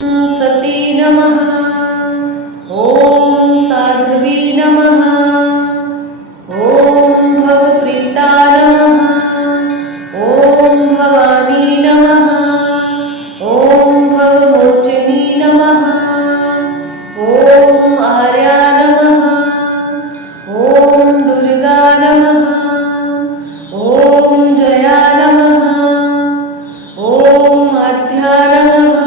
सती नमः। ॐ साध्वी नमः। ॐ भवप्रीता नमः। ॐ भवानी नमः। ॐ भवमोचनी नमः। ॐ आर्या नमः। ॐ दुर्गा नमः। ॐ जया नमः। ॐ आद्या नमः।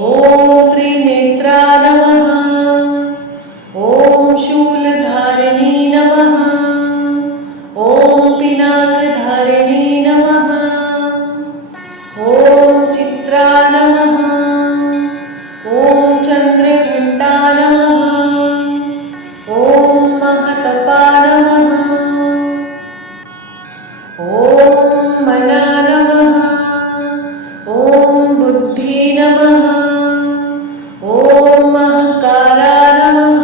ॐ त्रिनेत्रा नमः। ॐ शूलधारिणी नमः। ॐ पिनाकधारिणी नमः। ॐ चित्रा नमः। ॐ चन्द्रघण्टा नमः। ॐ महतपा नमः। ॐ मना नमः। ॐ बुद्धि नमः। ॐ महकारा नमः।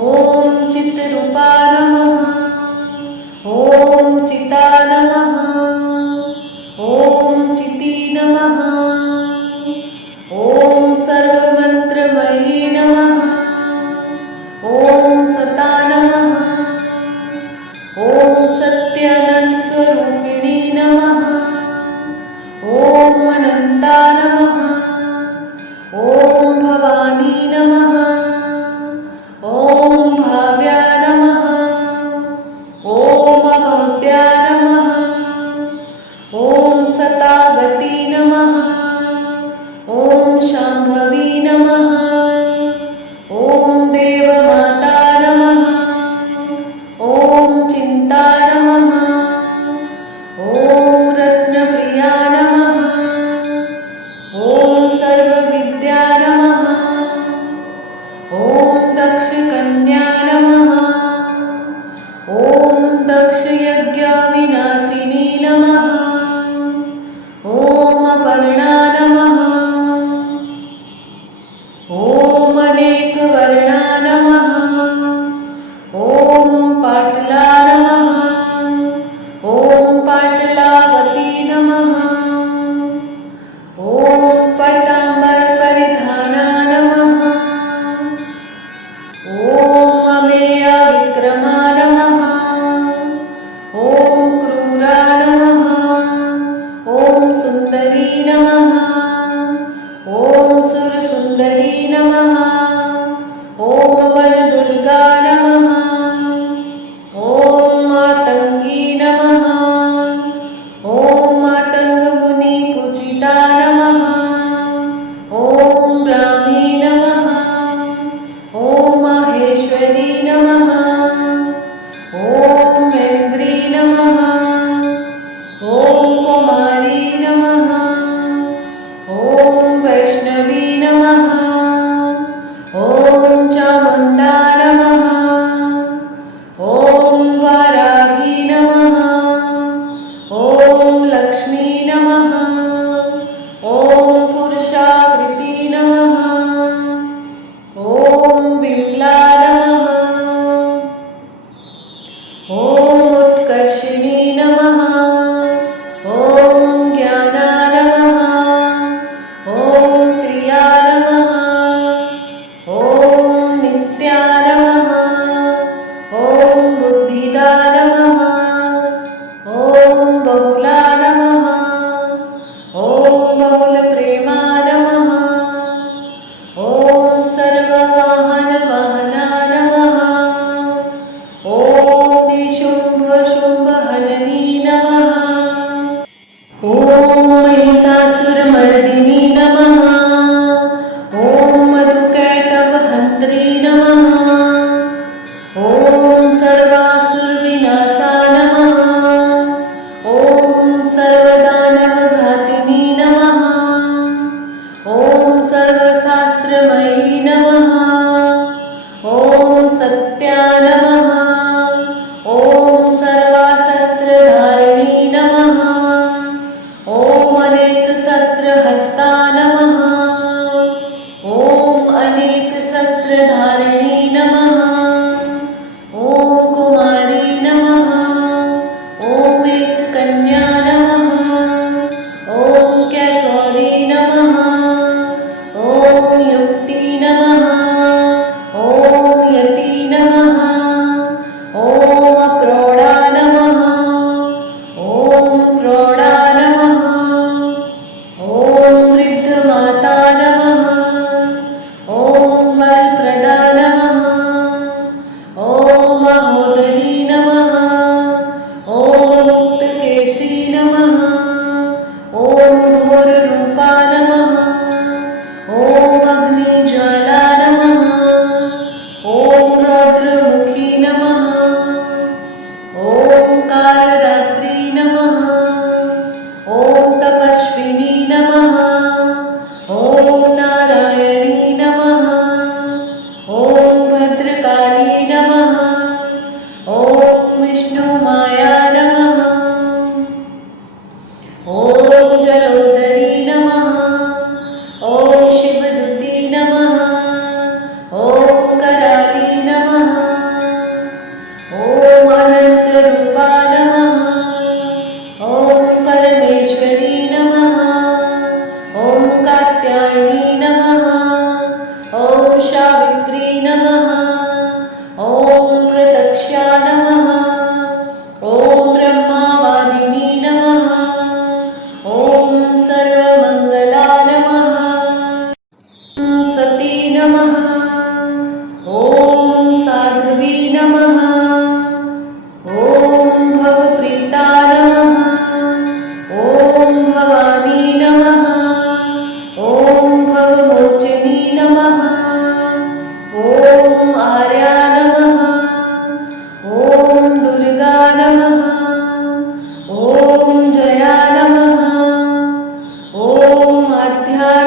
ॐ चित्रूपा नमः। ॐ चिता नमः। ॐ चिती नमः। ॐ सर्वमन्त्रमयी नमः। ॐ सता नमः। ॐ सत्यानन्दस्वरूपिणी नमः। ॐ अनन्ता नमः। ॐ भवानी नमः। ॐ भाव्या नमः। ॐ अभव्या नमः। ॐ सतावती नमः। ॐ शाम्भवी नमः।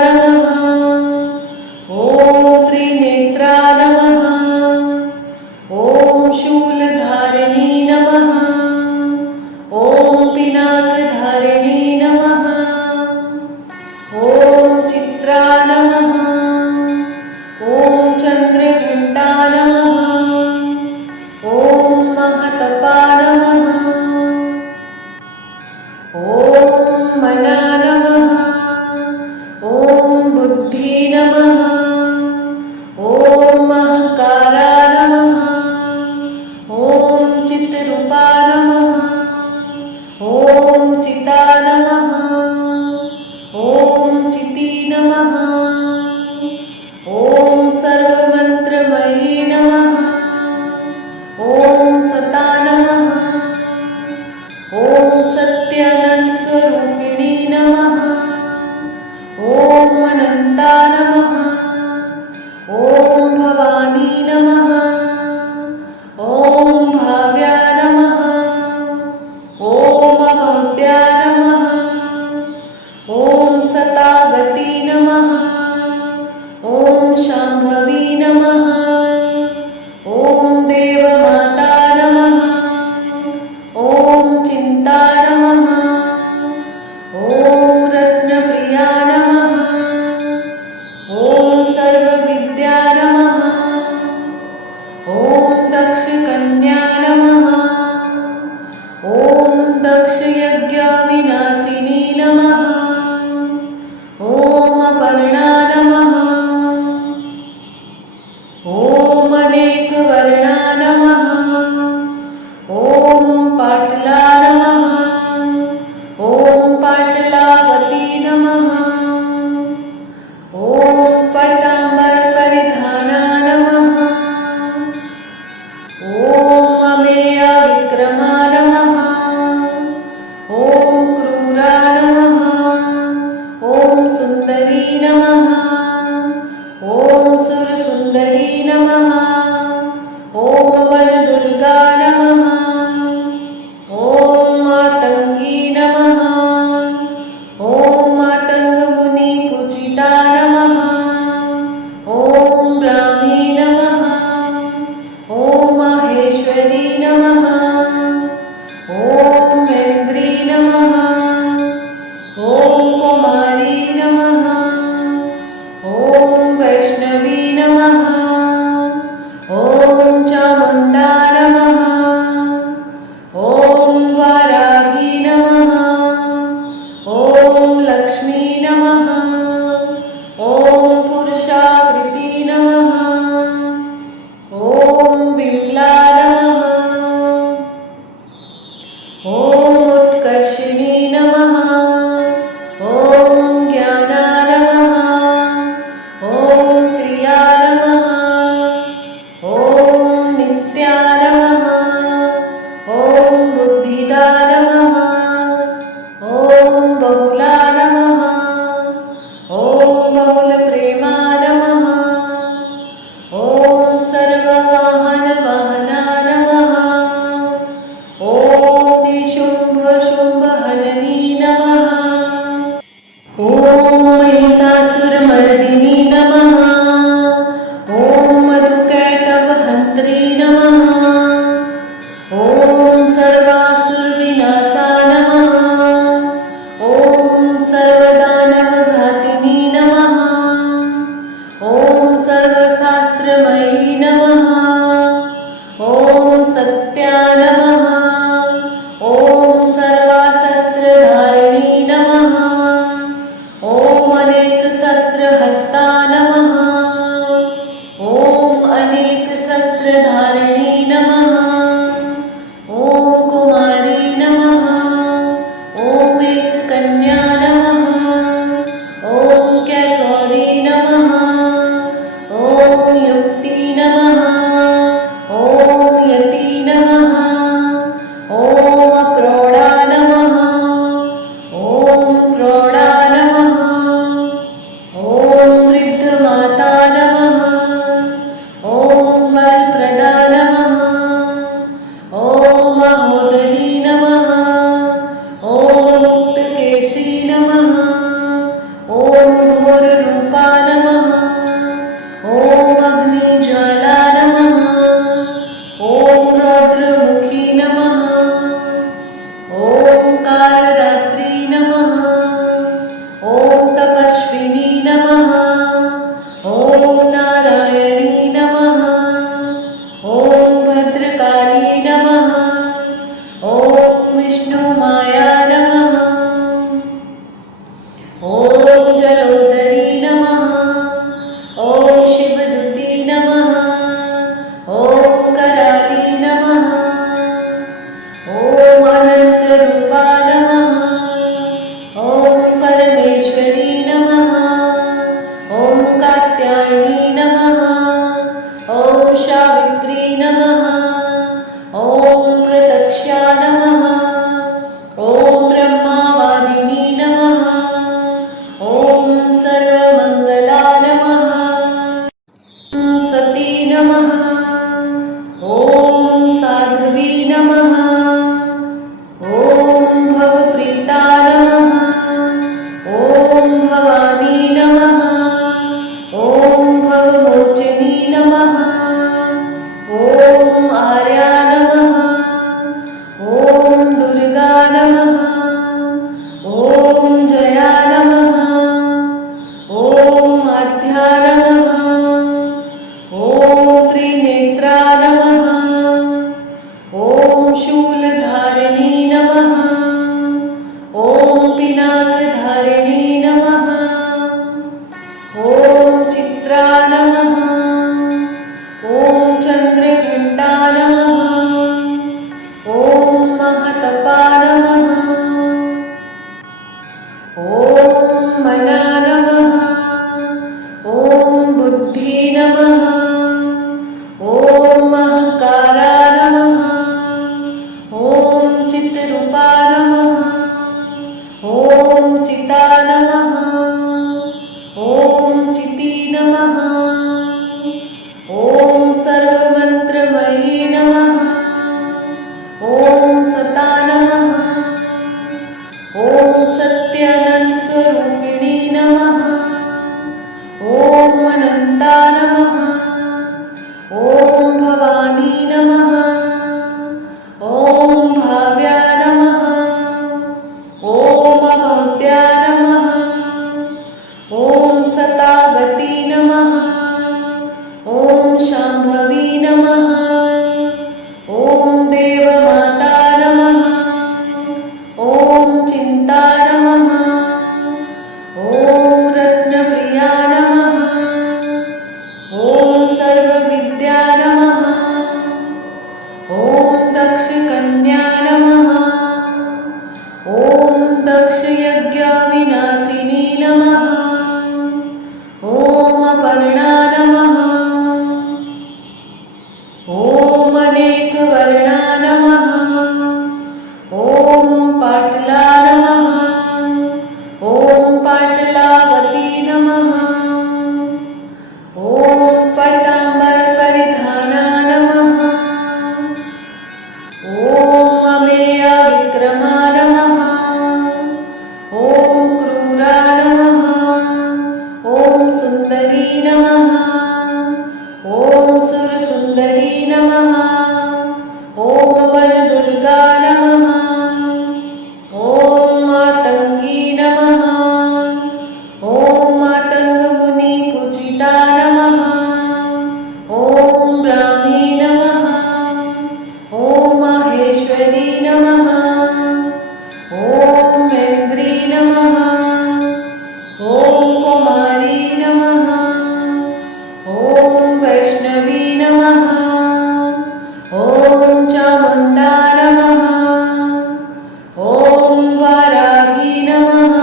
नमः ॐ त्रिनेत्रा नमः ॐ शूलधारिणी नमः ॐ पिनाकधारिणी नमः ॐ चित्रा नमः ॐ चन्द्रघण्टा नमः ॐ महतपा नमः ॐ मना नमः ॐ बुद्धि नमः ॐ अहंकारा नमः ॐ चित्रूपा नमः ॐ चिता नमः ॐ चिती नमः ॐ सर्वमन्त्रमयी नमः ॐ सता नमः ॐ सत्यानन्दस्वरूपिणी नमः ॐ अनन्ता नमः ॐ भवानी नमः ॐ भाव्या नमः ॐ अभव्या नमः ॐ सतावती नमः ॐ शाम्भवी नमः ॐ देवमाता नमः ॐ चिन्ता नमः ॐ रत्नप्रिया नमः ॐ सर्वविद्या नमः ॐ दक्षकन्या नमः ॐ दक्षयज्ञविनाशिनी नमः ॐ अपर्णा नमः ॐ अनेकवर्णा नमः ॐ पाटला नमः ॐ पाटलावती नमः ॐ पट्टाम्बरपरिधाना नमः ॐ अमेया विक्रमा नमः ॐ क्रूरा नमः ॐ सुन्दरी नमः ॐ सुरसुन्दरी नमः ॐ वनदुर्गा नमः ॐ मातङ्गी नमः ॐ मातङ्गमुनिपूजिता नमः ॐ ब्राह्मी नमः ॐ माहेश्वरी नमः ॐ ऐन्द्री नमः ॐ कुमारी नमः ॐ वैष्णवी नमः ॐ चामुण्डा नमः ॐ वाराही नमः ॐ लक्ष्मी नमः ॐ पुरुषाकृति नमः ॐ विमला नमः ॐ उत्कर्षिणी नमः ॐ ज्ञाना नमः ॐ क्रिया नमः ॐ नित्या नमः ॐ बुद्धिदा नमः ॐ बहुला नमः ॐ बहुलप्रेमा नमः ॐ सर्ववाहनवाहना नमः ॐ निशुम्भशुम्भहननी नमः ॐ महिषासुरमर्दिनी नमः ॐ मधुकैटभहन्त्री नमः ॐ सर्वासुरविनाशा नमः ॐ सर्वदानवघातिनी नमः ॐ सर्वशास्त्रमयी नमः ॐ सत्या नमः ॐ सर्वाशस्त्रधारिणी नमः ॐ अनेकशस्त्रहस्ता नमः ॐ अनेकशस्त्रधारिणी नमः ॐ कुमारी नमः ॐ एककन्या नमः ॐ कैशोरी नमः ॐ युक्ति नमः ॐ यति नमः ॐ प्रौढा नमः ॐ प्रौढा नमः ॐ वृद्धमाता नमः ॐ वरप्रदा नमः त्रिनेत्राभ्या नमः। ॐ त्रिनेत्रा नमः। ॐ शूलधारिणी नमः। ॐ पिनाकधारिणी नमः। ॐ चित्रा नमः। ॐ चन्द्रघण्टा नमः। ॐ महतपा नमः। ॐ मना नमः। ॐ बुद्धि नमः। ॐ महकारा नमः। ॐ चित्रूपा नमः। ॐ चिता नमः। ॐ चिती नमः। ॐ सर्वमन्त्रमयी नमः। ॐ सता नमः। ॐ सत्यानन्दस्वरूपिणी नमः। ॐ अनन्ता नमः। ॐ भवानी नमः। ॐ भाव्या नमः। ॐ अभव्या नमः। ॐ सतागती नमः। ॐ शाम्भवी नमः। ॐ देवमाता नमः। ॐ चिन्ता नमः। ॐ रत्नप्रिया नमः। ॐ सर्वविद्या नमः। ॐ दक्षकन्या नमः। ॐ दक्षयज्ञविनाशिनी नमः। ॐ अपर्णा नमः। ॐ अनेकवर्णा नमः। ॐ पाटला नमः। ॐ पाटलावती नमः। ॐ पट्टाम्बरपरिधाना नमः। ॐ अमेया विक्रमा नमः। ॐ क्रूरा नमः। ॐ सुन्दरी नमः। ॐ सुरसुन्दरी नमः। ॐ वनदुर्गा नमः। ॐ मातङ्गी नमः। ॐ मातङ्गमुनिपूजिता नमः। ॐ ब्राह्मी नमः। ॐ माहेश्वरी नमः। ॐ ऐन्द्री नमः। ॐ कुमारी नमः। ॐ वैष्णवी नमः। ॐ चामुण्डा नमः। ॐ वाराही नमः।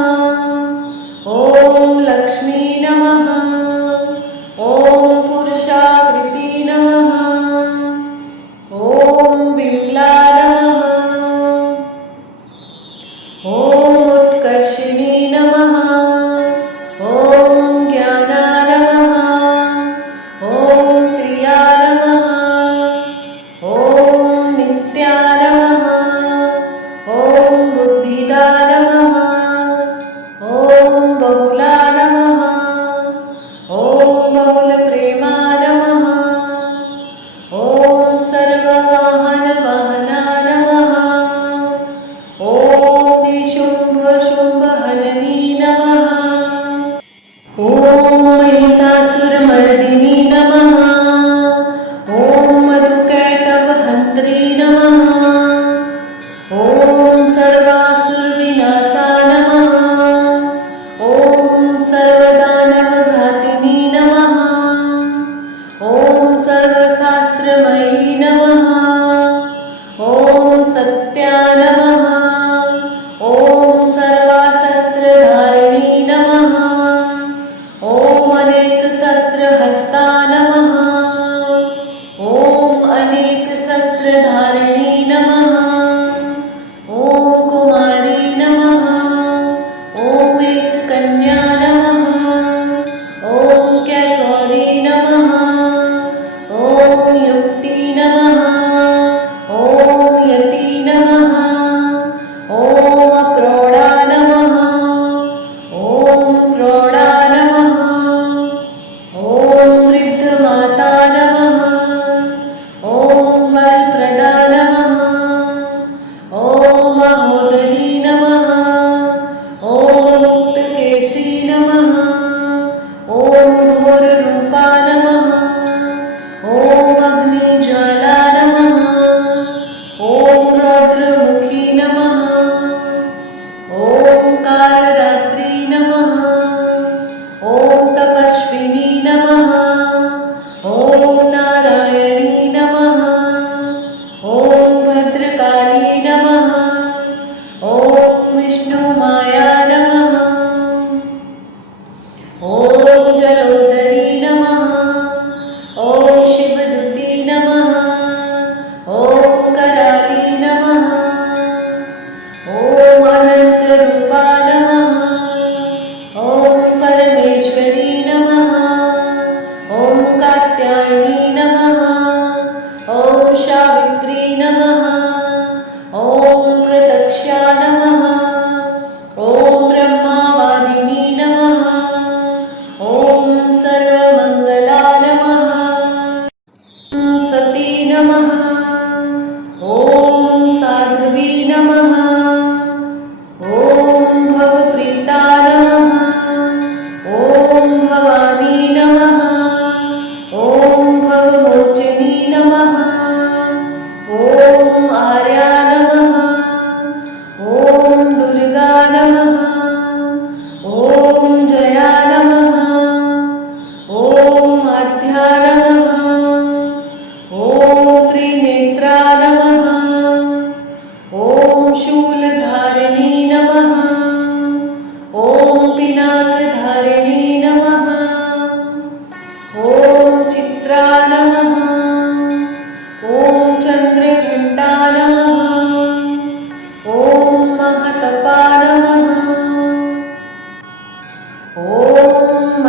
ॐ लक्ष्मी नमः। ॐ पुरुषाकृति नमः। ॐ विमला नमः। ॐ उत्कर्षिणी नमः। ॐ ज्ञाना नमः। ॐ क्रिया नमः। ॐ नित्या नमः। ॐ बुद्धिदा नमः। ॐ बहुला नमः। ॐ बहुलप्रेमा नमः। ॐ सर्ववाहनवाहना नमः। ॐ निशुम्भशुम्भहननी नमः। ॐ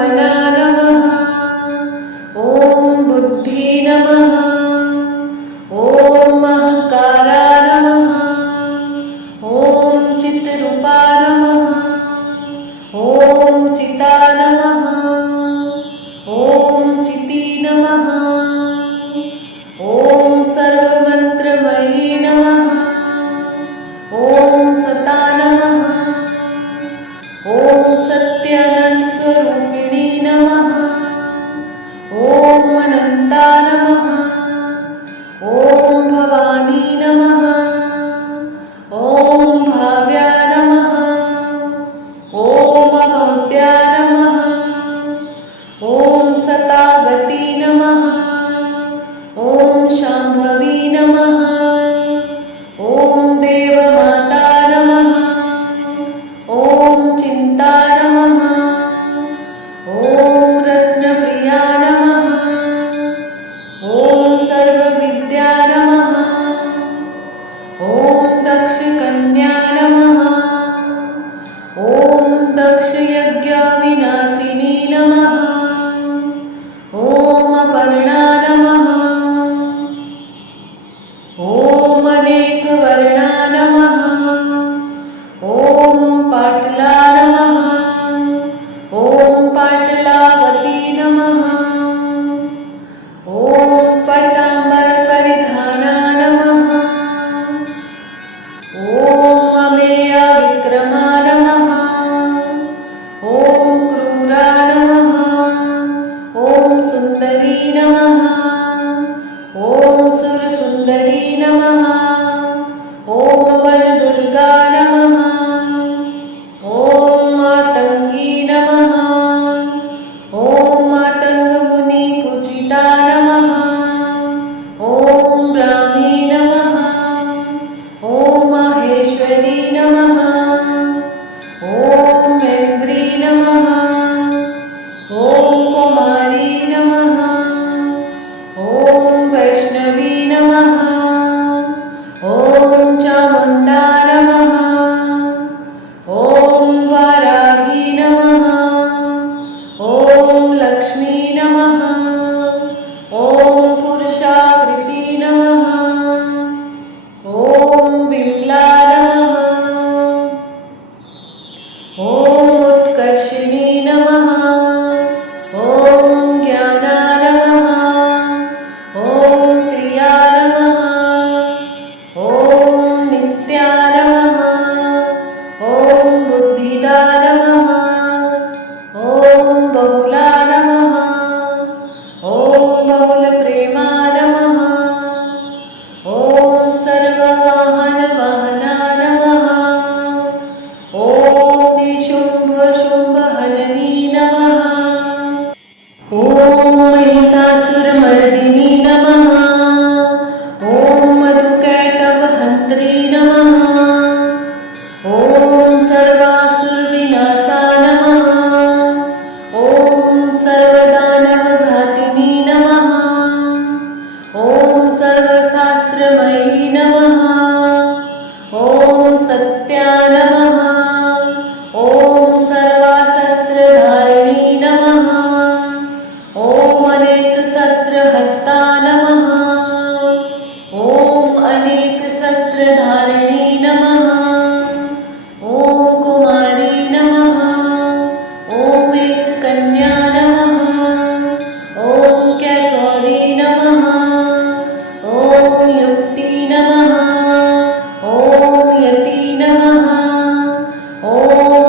मोहना नमः। ॐ बुद्धि नमः। ॐ अहंकारा नमः। ॐ चित्रूपा नमः। ॐ चिता नमः। ॐ चिती नमः। ॐ सर्वमन्त्रमयी नमः। ॐ सता नमः। ॐ सत्यानन्दस्वरूपिणी नमः। ॐ अनन्ता नमः। ॐ भवानी नमः। ॐ भाव्या नमः। ॐ अभव्या नमः। ॐ सतागती नमः। ॐ शाम्भवी नमः। ॐ देवमाता नमः। ॐ चिन्ता नमः। ॐ रत्नप्रिया नमः। ॐ सर्वविद्या नमः। ॐ दक्षकन्या नमः। ॐ दक्षयज्ञविनाशिनी नमः। ॐ अपर्णा नमः। ॐ अनेकवर्णा नमः। ॐ पाटला नमः। ॐ पाटलावती नमः। ॐ पट्टाम्बरपरिधाना नमः। ॐ अमेया विक्रमा नमः। ॐ क्रूरा नमः। ॐ सुन्दरी नमः। ॐ सुरसुन्दरी नमः। ॐ वनदुर्गा नमः। ॐ मातङ्गी नमः। ॐ मातङ्गमुनिपूजिता नमः। ॐ ब्राह्मी नमः। ॐ माहेश्वरी नमः। ॐ ऐन्द्री नमः। ॐ कुमारी नमः। ॐ वैष्णवी नमः। ॐ चामुण्डा नमः। ॐ वाराही नमः। ॐ लक्ष्मी नमः। ॐ पुरुषाकृती नमः। ॐ विमला नमः। ॐ उत्कर्षिणी नमः। ॐ ज्ञाना नमः। ॐ क्रिया नमः। ॐ नित्या नमः। ॐ बुद्धिदा नमः। ॐ बहुला नमः। ॐ बहुलप्रेमा नमः। ॐ सर्ववाहनवहना नमः। ॐ निशुम्भशुम्भहननी नमः। ॐ महिषासुरमर्दिनी नमः। ॐ मधुकैटभहन्त्री नमः। ॐ सर्वासुरविनाशा नमः। ॐ सर्वदानवघातिनी नमः। ॐ सर्वशास्त्रमयी नमः। ॐ सत्या नमः। ॐ सर्वाशस्त्रधारिणी नमः। ॐ अनेकशस्त्रहस्ता नमः। ॐ अनेकशस्त्रधारिणी नमः। ॐ कुमारी नमः। ॐ एककन्या नमः। ॐ कैशोरी नमः। ॐ युक्ति नमः। ॐ यति नमः। ॐ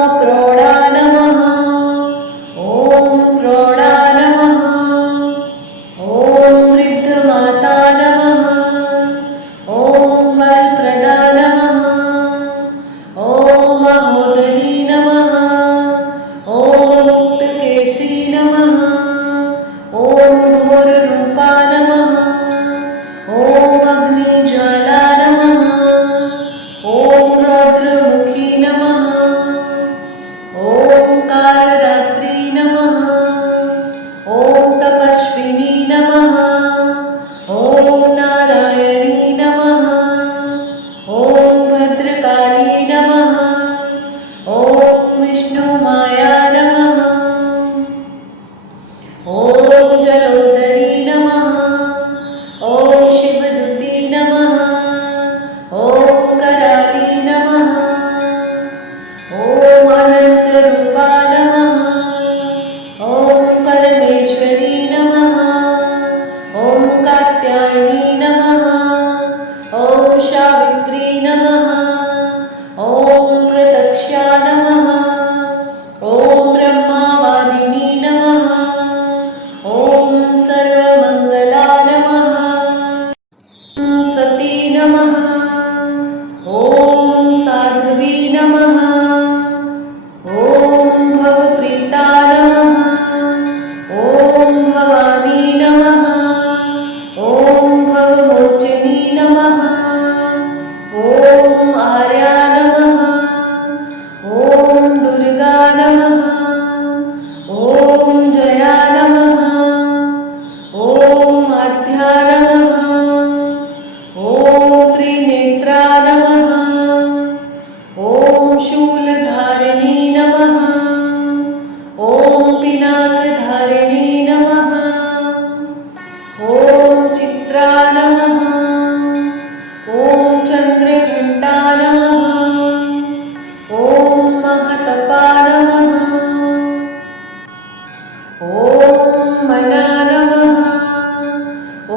अप्रौढा नमः। ॐ प्रौढा नमः। ॐ वृद्धमाता नमः। ॐ वरप्रदा नमः। ॐ महोदरी नमः। ॐ मुक्तकेशी नमः। ॐ घोररूपा नमः। ॐ अग्निज्वाला नमः। ॐ रौद्रमुखी नमः। ॐ कालरात्रि नमः। ॐ मना नमः।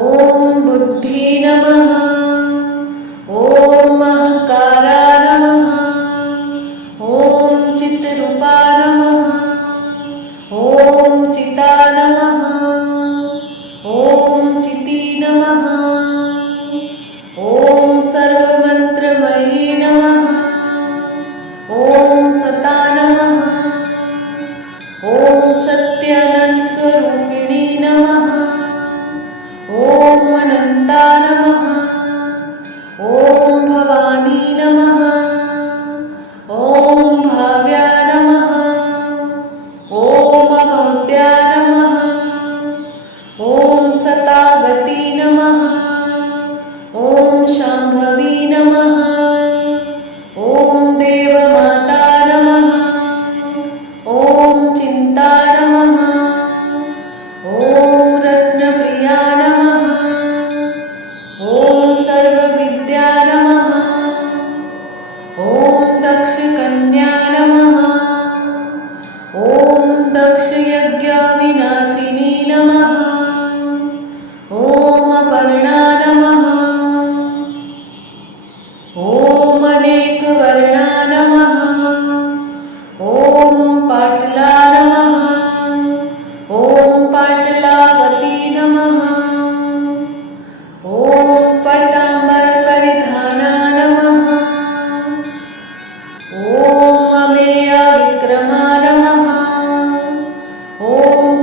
ॐ बुद्धि नमः। ॐ अहंकारा नमः। ॐ चित्रूपा नमः। ॐ चिता नमः। ॐ चिती नमः। ॐ सर्वमन्त्रमयी नमः। ॐ सता नमः। ॐ सत्यानन्दस्वरूपिणी नमः। ॐ अनन्ता नमः। ॐ भवानी नमः। ॐ भाव्या नमः। ॐ अभव्या नमः। ॐ सतावती नमः। ॐ शाम्भवी नमः। ॐ देवमाता नमः। ॐ चिन्ता नमः। ॐ रत्नप्रिया नमः। ॐ सर्वविद्या नमः। ॐ दक्षकन्या नमः। ॐ दक्षयज्ञविनाशिनी नमः। ॐ अपर्णा नमः। ॐ अनेकवर्णा नमः। ॐ पाटला नमः। ॐ पाटलावती नमः। ॐ पट्टाम्बरपरिधाना नमः। ॐ अमेया विक्रमा नमः। ॐ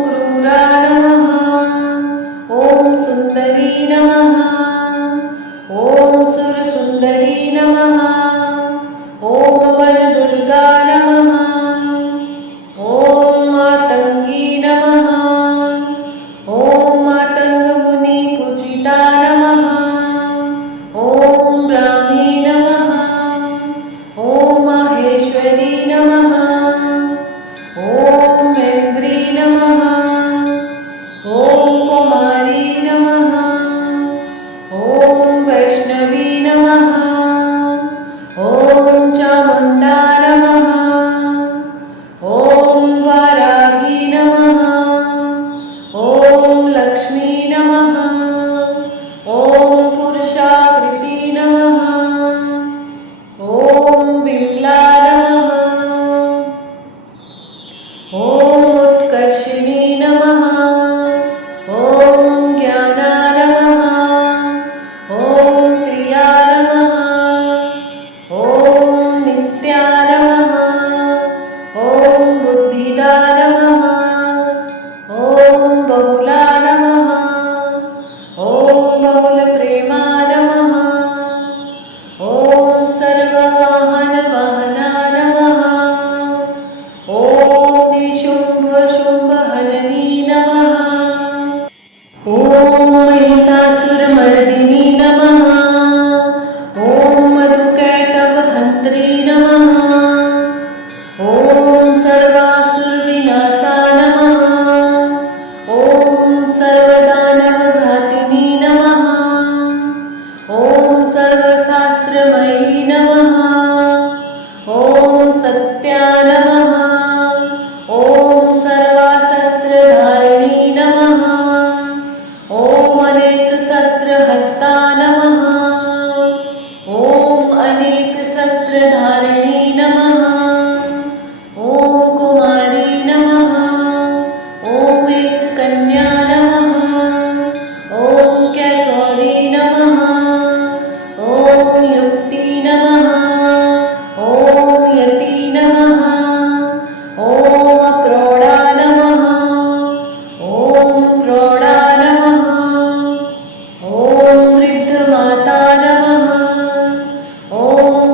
क्रूरा नमः। ॐ सुन्दरी नमः। ॐ सुरसुन्दरी नमः। ॐ वनदुर्गा नमः। ॐ मातङ्गी नमः। ॐ मातङ्गमुनिपूजिता नमः। ॐ ब्राह्मी नमः। ॐ माहेश्वरी नमः। ॐ ऐन्द्री नमः। ॐ कुमारी नमः। ॐ वैष्णवी नमः। ॐ चामुण्डा नमः। ॐ वाराही नमः। ॐ लक्ष्मी नमः। ॐ पुरुषाकृती नमः। ॐ विमला नमः। ॐ उत्कर्षिणी नमः। ॐ ज्ञाना नमः। ॐ क्रिया नमः। ॐ नित्या नमः। ॐ बुद्धिदा नमः। ॐ बहुला नमः। ॐ बहुलप्रेमा नमः। ॐ सर्ववाहनवाहना नमः। ॐ निशुम्भशुम्भहननी नमः। ॐ महिषासुरमर्दिनी नमः। ॐ मधुकैटभहन्त्री नमः। ॐ सर्वासुरविनाशा नमः। ॐ सर्वदानवघातिनी नमः। ॐ सर्वशास्त्रमयी नमः। ॐ सत्या नमः। ॐ सर्वाशस्त्रधारिणी नमः। ॐ अनेकशस्त्रहस्ता नमः। ॐ अनेकशस्त्रधारिणी नमः। ॐ कुमारी नमः। ॐ एककन्या नमः। ॐ कैशोरी नमः। ॐ युक्ति नमः। ॐ यति नमः। ॐ प्रौढा नमः। ॐ प्रौढा नमः। ॐ वृद्धमाता नमः। ॐ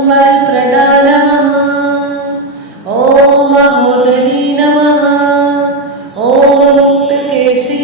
वरप्रदा नमः। ॐ महोदरी नमः। ॐ मुक्तकेशी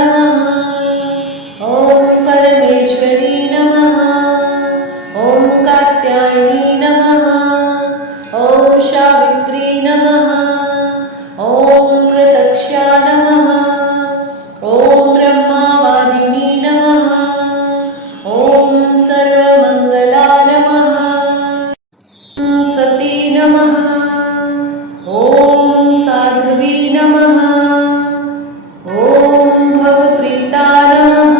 नमः ॐ परमेश्वरी नमः ॐ कात्यायनी नमः ॐ सावित्री नमः ॐ प्रत्यक्षा नमः ॐ ब्रह्मवादिनी नमः ॐ सर्वमङ्गला नमः सती नमः ॐ साध्वी नमः ॐ भवप्रीता नमः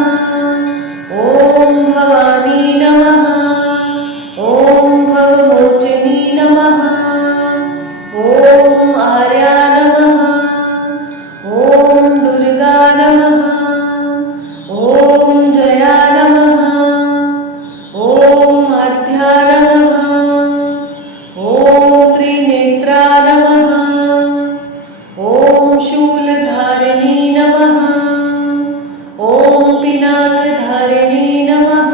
ॐ भवानी नमः ॐ भवमोचिनी नमः ॐ आर्या नमः ॐ दुर्गा नमः ॐ जया नमः ॐ आद्या नमः ॐ त्रिनेत्रा नमः ॐ शूलधारिणी नमः ॐ पिनाकधारिणी नमः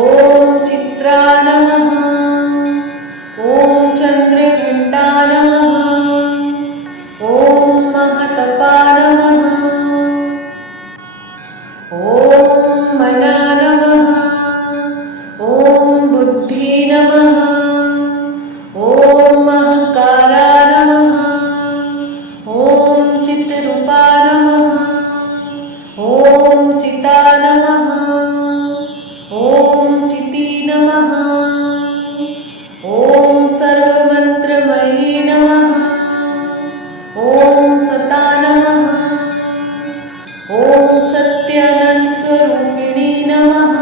ॐ चित्रा नमः ॐ चन्द्रघण्टा नमः ॐ महतपा नमः ॐ मना नमः ॐ बुद्धि नमः ॐ अहंकारा नमः ॐ चित्रूपा नमः ॐ चिता नमः ॐ चिती नमः ॐ सर्वमन्त्रमयी नमः ॐ सता नमः ॐ सत्यानन्दस्वरूपिणी नमः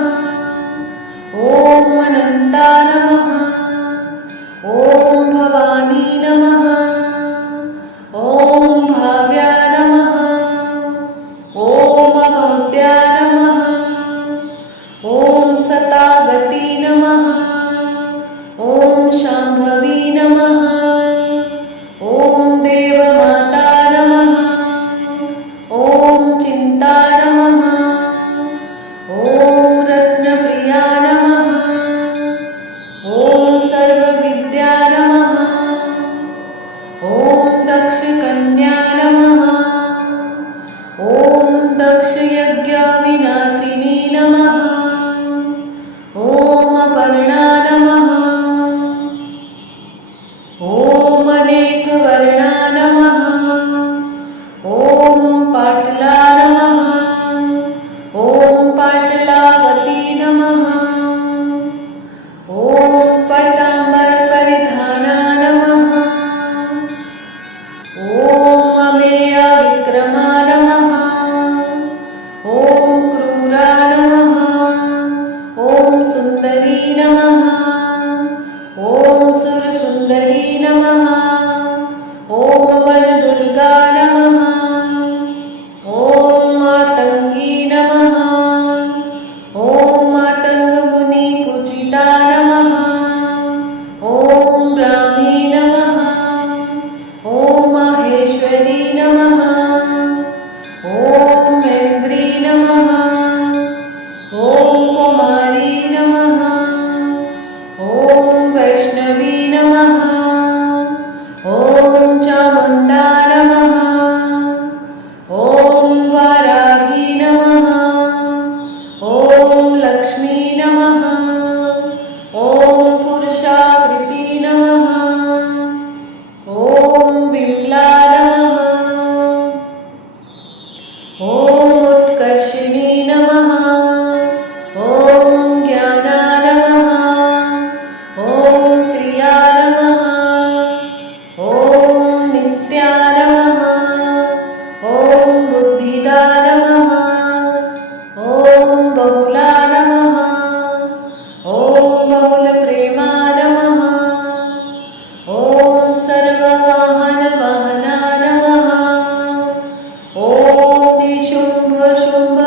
ॐ अनन्ता नमः ॐ भवानी नमः ॐ भाव्या नमः ॐ अभव्या नमः ॐ सतागती नमः ॐ शाम्भवी नमः ॐ देवमाता नमः ॐ चिन्ता नमः ॐ रत्नप्रिया नमः ॐ सर्वविद्या नमः ॐ दक्षकन्या नमः ॐ दक्षयज्ञविनाशिनी नमः ॐ अपर्णा नमः ॐ अनेकवर्णा नमः ॐ पाटला नमः ॐ पाटलावती नमः ॐ पट्टाम्बरपरिधाना नमः ॐ अमेया विक्रमा नमः ॐ क्रूरा नमः ॐ सुन्दरी नमः ॐ सुरसुन्दरी नमः ॐ वनदुर्गा नमः ॐ मातङ्गी नमः ॐ मातङ्गमुनिपूजिता नमः ॐ ब्राह्मी नमः ॐ माहेश्वरी नमः ॐ ऐन्द्री नमः ॐ कुमारी नमः ॐ वैष्णवी नमः ॐ चामुण्डा नमः ॐ वाराही नमः ॐ लक्ष्मी नमः ॐ पुरुषाकृति नमः ॐ विमला नमः ॐ उत्कर्षिणी नमः ॐ ज्ञाना नमः ॐ क्रिया नमः ॐ नित्या नमः ॐ बुद्धिदा नमः ॐ बहुला नमः ॐ बहुलप्रेमा नमः ॐ सर्ववाहनवाहना नमः ॐ निशुम्भ शुम्भ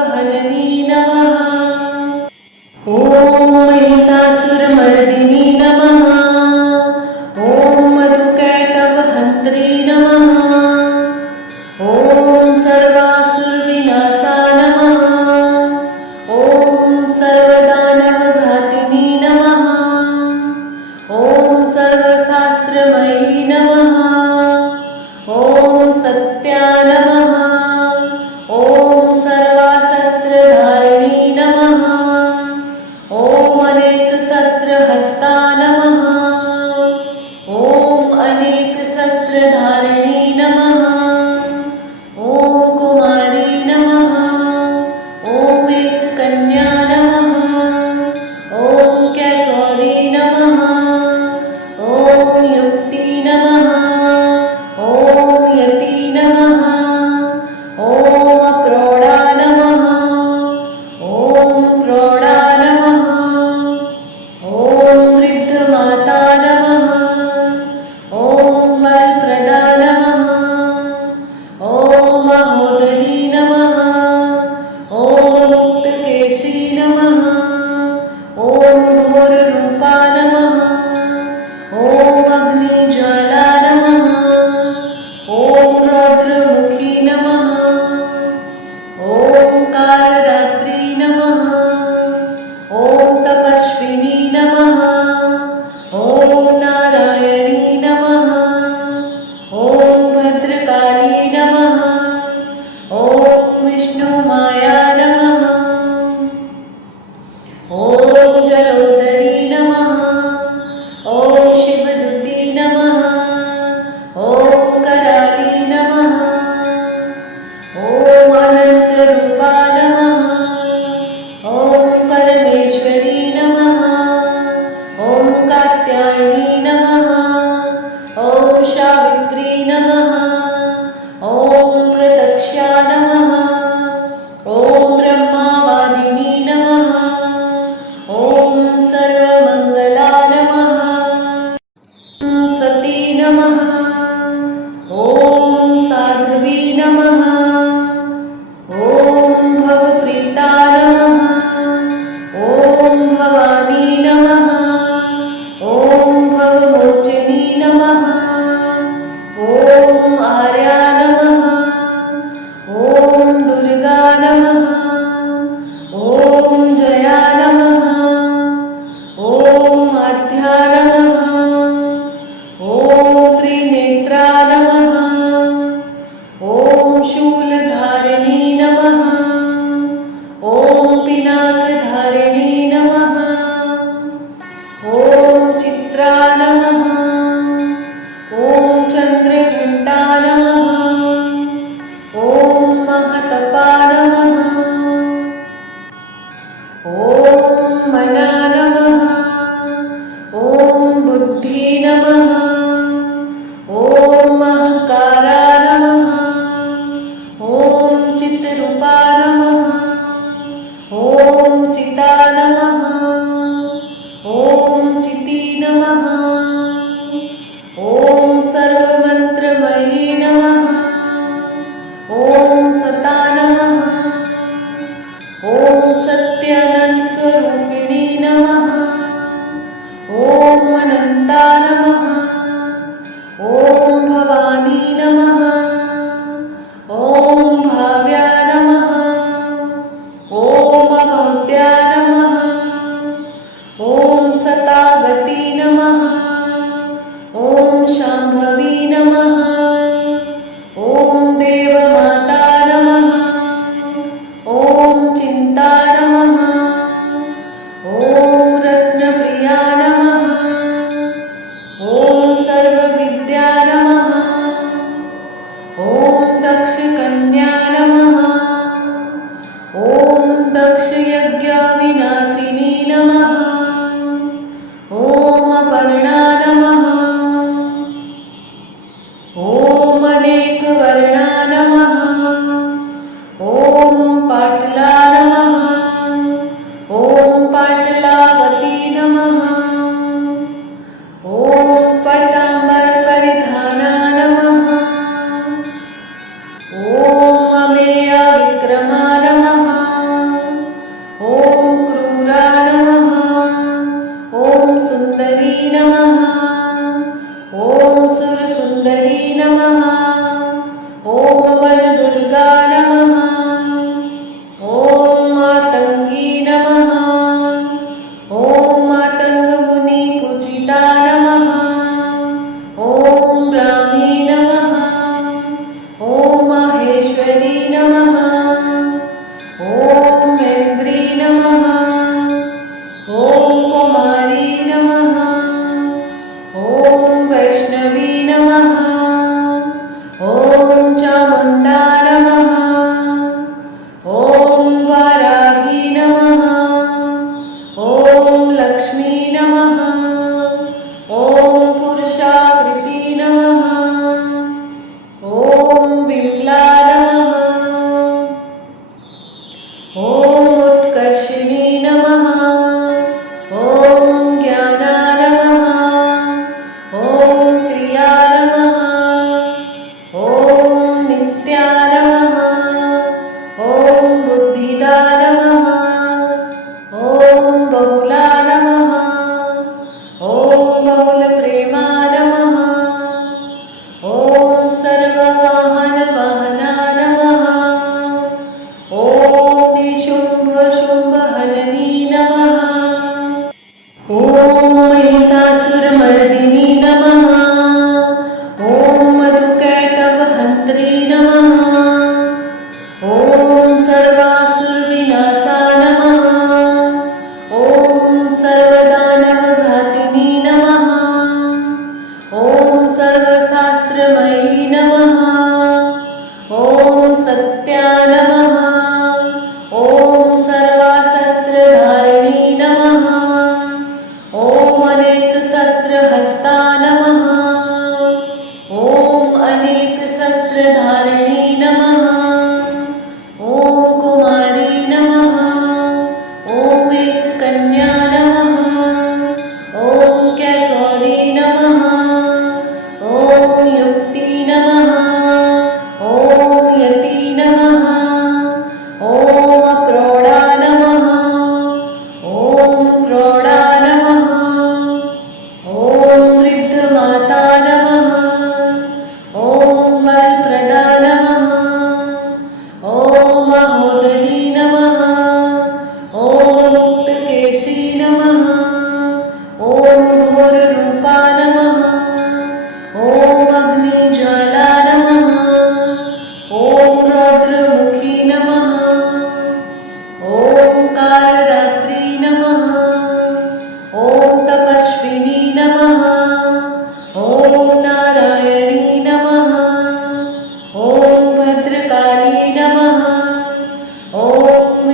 विष्णुमाया नमः। ॐ जलोदरी नमः। ॐ शिवदूती नमः। ॐ कराली नमः। ॐ अनन्तरूपा नमः। ॐ परमेश्वरी नमः। ॐ कात्यायनी नमः। ॐ सावित्री नमः। ॐ प्रत्यक्षा नमः। ॐ ब्रह्मवादिनी नमः। ॐ सर्वमङ्गला नमः। ॐ सती नमः। ॐ साध्वी नमः। ॐ भवप्रीता नमः। ॐ भवानी नमः। ॐ भवमोचिनी नमः। ॐ आर्या नमः। ॐ दुर्गा नमः। ॐ जया नमः। ॐ आद्या नमः। ॐ त्रिनेत्रा नमः। ॐ शूलधारिणी नमः। ॐ पिनाकधारिणी नमः। ॐ चित्रा नमः। ॐ चन्द्रघण्टा नमः। ॐ महतपा नमः। ॐ मना नमः। ॐ बुद्धि नमः। ॐ महकारा नमः। ॐ चित्रूपा नमः। ॐ चिता नमः। ॐ चिती नमः। ॐ सर्वमन्त्रमयी नमः। ॐ सता नमः। ॐ सत्यानन्दस्वरूपिणी नमः। ॐ अनन्ता नमः। ॐ भवानी नमः। ॐ भाव्या नमः। ॐ अभव्या नमः। ॐ सतावती नमः। ॐ शाम्भवी नमः। ॐ देवमाता नमः। ॐ चिन्ता नमः। ॐ रत्नप्रिया नमः। ॐ सर्वविद्या नमः। ॐ दक्षकन्या नमः। ॐ दक्षयज्ञविनाशिनी नमः। ॐ अपर्णा नमः। ॐ अनेकवर्णा नमः। ॐ पाटला नमः। ॐ पाटलावती नमः। ॐ पट्टाम्बरपरिधाना नमः। ॐ अमेया विक्रमा नमः। ॐ क्रूरा नमः। ॐ सुन्दरी नमः। ॐ सुरसुन्दरी नमः। ॐ वनदुर्गा नमः। ॐ मातङ्गी नमः। ॐ मातङ्गमुनिपूजिता नमः। ॐ ब्राह्मी नमः। ॐ माहेश्वरी नमः। ॐ ऐन्द्री नमः। ॐ कुमारी नमः। ॐ वैष्णवी नमः। ॐ चामुण्डा नमः। ॐ वाराही नमः। ॐ लक्ष्मी नमः। ॐ पुरुषाकृति नमः। ॐ विमला नमः। ॐ उत्कर्षिणी नमः। ॐ ज्ञाना नमः। ॐ क्रिया नमः। ॐ नित्या नमः। ॐ बुद्धिदा नमः। ॐ बहुला नमः। ॐ बहुलप्रेमा नमः। ॐ सर्ववाहनवाहना नमः। ॐ निशुम्भशुम्भहननी नमः। ॐ महिषासुरमर्दिनी नमः। ॐ मधुकैटभहन्त्री नमः। ॐ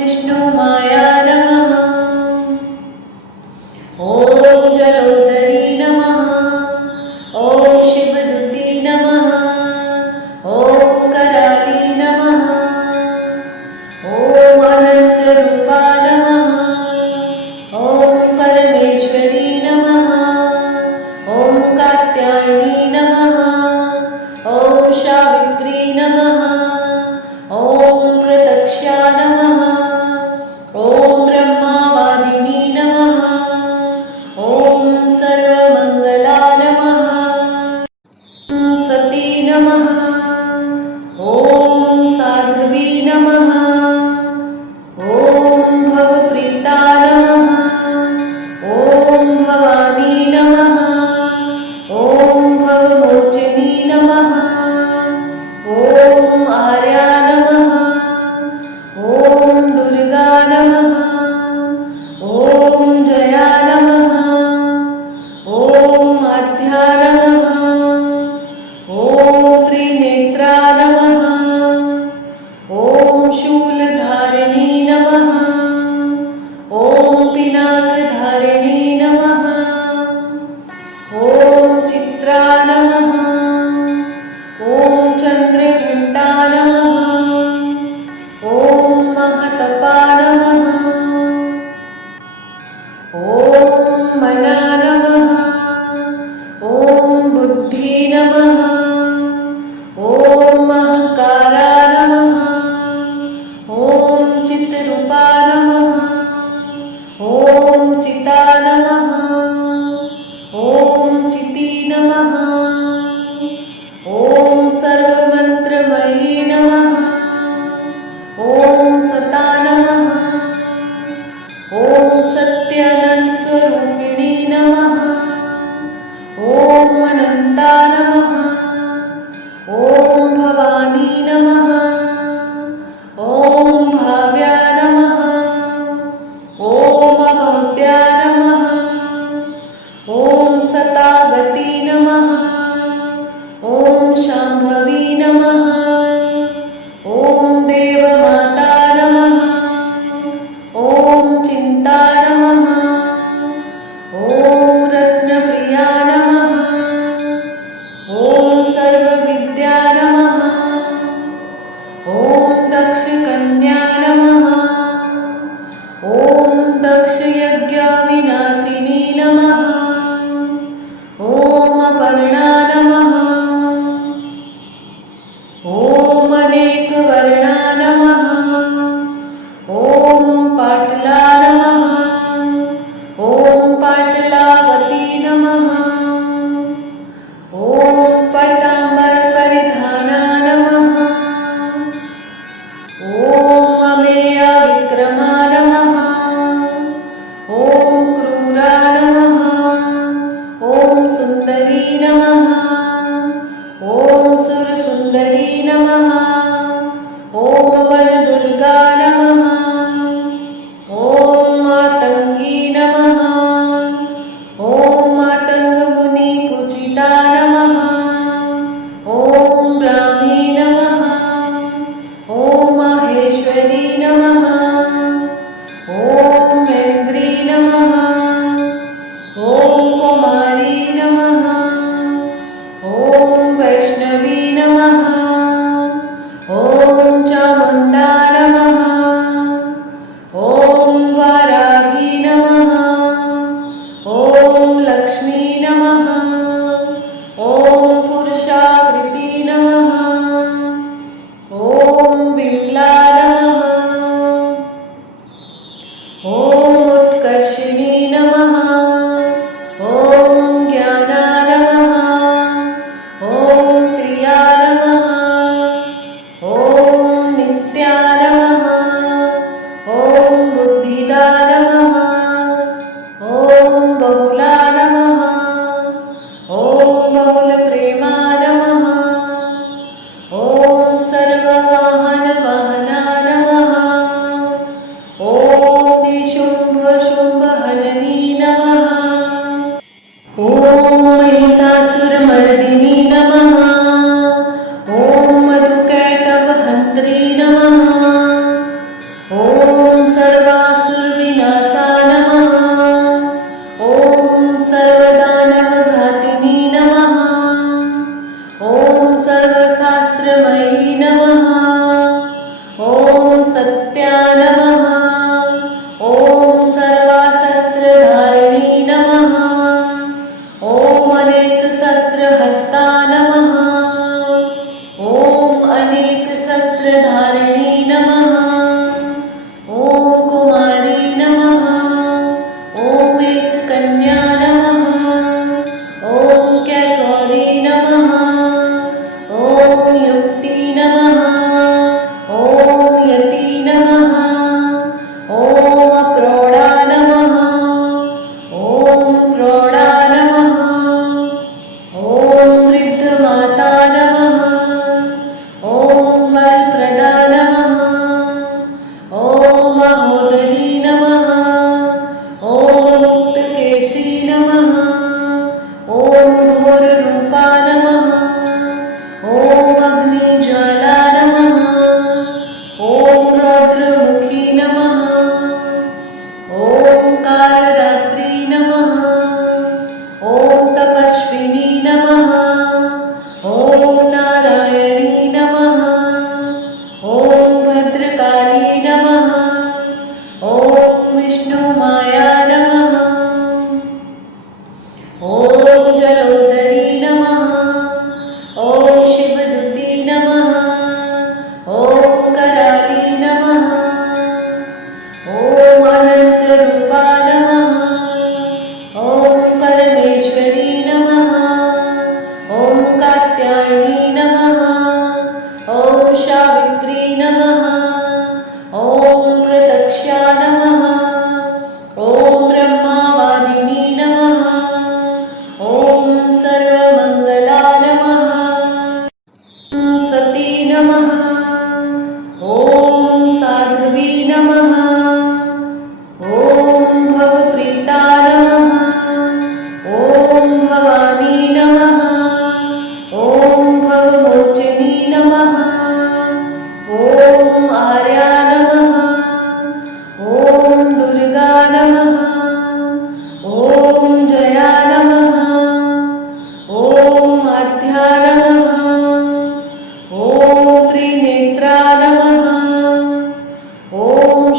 विष्णुमाया नमः। ॐ जलोदरी नमः। ॐ शिवदूती नमः। ॐ कराली नमः। ॐ अनन्तरूपा नमः। ॐ परमेश्वरी नमः। ॐ कात्यायनी नमः। ॐ सावित्री नमः। ॐ प्रत्यक्षा नमः। ॐ ब्रह्मवादिनी नमः। ॐ सर्वमङ्गला नमः। ॐ सती नमः। ॐ साध्वी नमः। ॐ भवप्रीता नमः। ॐ भवानी नमः। ॐ भवमोचिनी नमः। ॐ आर्या नमः। ॐ दुर्गा नमः। ॐ जया नमः। ॐ आद्या नमः। ॐ त्रिनेत्रा नमः। ॐ शूलधारिणी नमः। ॐ पिनाकधारिणी नमः। ॐ चित्रा नमः। ॐ चन्द्रघण्टा नमः। ॐ महतपा नमः। ॐ मना नमः। ॐ बुद्धि नमः। ॐ महकारा नमः। ॐ चित्रूपा नमः। ॐ चिता नमः। ॐ चिती नमः। ॐ सर्वमन्त्रमयी नमः। ॐ सता नमः। ॐ सत्यानन्दस्वरूपिणी नमः। ॐ अनन्ता नमः। ॐ भवानी नमः। ॐ भाव्या नमः। ॐ अभव्या नमः। ॐ सतावती नमः। ॐ शाम्भवी नमः। ॐ देवमाता नमः। ॐ चिन्ता नमः। ॐ रत्नप्रिया नमः। ॐ सर्वविद्या नमः। ॐ दक्षकन्या नमः। ॐ दक्षयज्ञविनाशिनी नमः। ॐ अपर्णा नमः। ॐ अनेकवर्णा नमः। ॐ पाटला नमः। ॐ पाटलावती नमः। ॐ पट्टाम्बरपरिधाना नमः। ॐ अमेया विक्रमा नमः। ॐ क्रूरा नमः। ॐ सुन्दरी नमः। ॐ सुरसुन्दरी नमः। ॐ वनदुर्गा नमः। ॐ मातङ्गी नमः। ॐ मातङ्गमुनिपूजिता नमः। ॐ ब्राह्मी नमः। ॐ माहेश्वरी नमः। ॐ ऐन्द्री नमः। ॐ कुमारी नमः। ॐ वैष्णवी नमः। ॐ चामुण्डा नमः। ॐ वाराही नमः। ॐ लक्ष्मी नमः। ॐ पुरुषाकृती नमः। ॐ विमला नमः। ॐ उत्कर्षिणी नमः। ॐ ज्ञाना नमः। ॐ क्रिया नमः। ॐ नित्या नमः। ॐ बुद्धिदा नमः। ॐ बहुला नमः। ॐ बहुलप्रेमा नमः। ॐ सर्ववाहनवाहना नमः। ॐ निशुम्भशुम्भहननी नमः। ॐ महिषासुरमर्दिनी नमः। ॐ मधुकैटभहन्त्री नमः। ॐ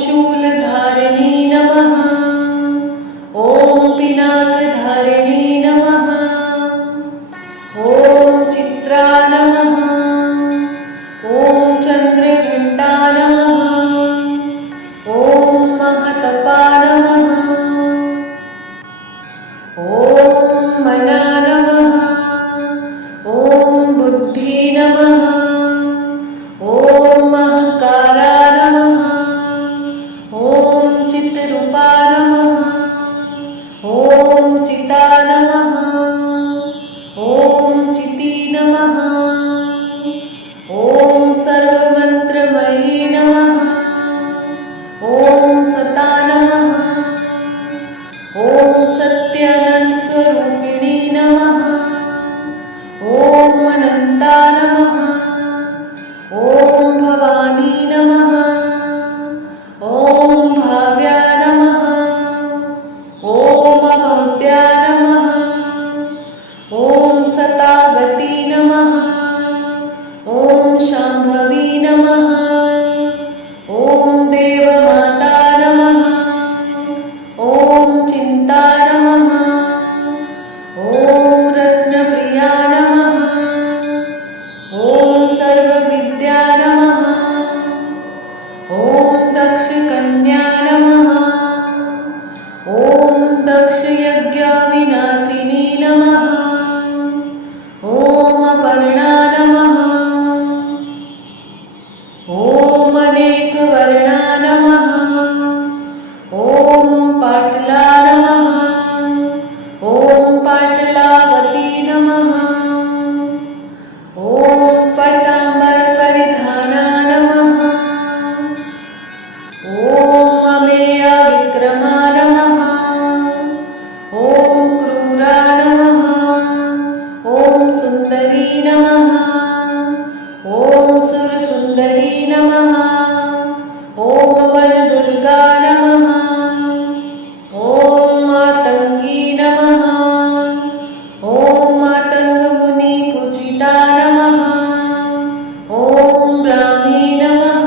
शूलधारिणी नमः। ॐ पिनाकधारिणी नमः। ॐ चित्रा नमः। ॐ चन्द्रघण्टा नमः। ॐ महतपा नमः। ॐ मना नमः। ॐ बुद्धि नमः। ॐ महकारा नमः। ॐ चित्रूपा नमः। ॐ चिता नमः। ॐ चिति नमः। ॐ सर्वमन्त्रमयी नमः। ॐ सता नमः। ॐ सत्यानन्दस्वरूपिणी नमः। ॐ अनन्ता नमः। ॐ भवानी नमः। ॐ भाव्या नमः। ॐ अभव्या नमः। ॐ सतागती नमः। ॐ शाम्भवी नमः। ॐ देवमाता नमः। ॐ चिन्ता नमः। ॐ रत्नप्रिया नमः। ॐ सर्वविद्या नमः। ॐ दक्षकन्या नमः। ॐ दक्षयज्ञविनाशिनी नमः। ॐ अपर्णा नमः। ॐ अनेकवर्णा नमः। ॐ पाटला नमः। ॐ पाटलावती नमः। ॐ पट्टाम्बरपरिधाना नमः। ॐ अमेया विक्रमा नमः। ॐ क्रूरा नमः। ॐ सुन्दरी नमः। ॐ सुरसुन्दरी नमः। ॐ वनदुर्गा नमः। ॐ मातङ्गी नमः। ॐ मातङ्गमुनिपूजिता नमः। ॐ ब्राह्मी नमः।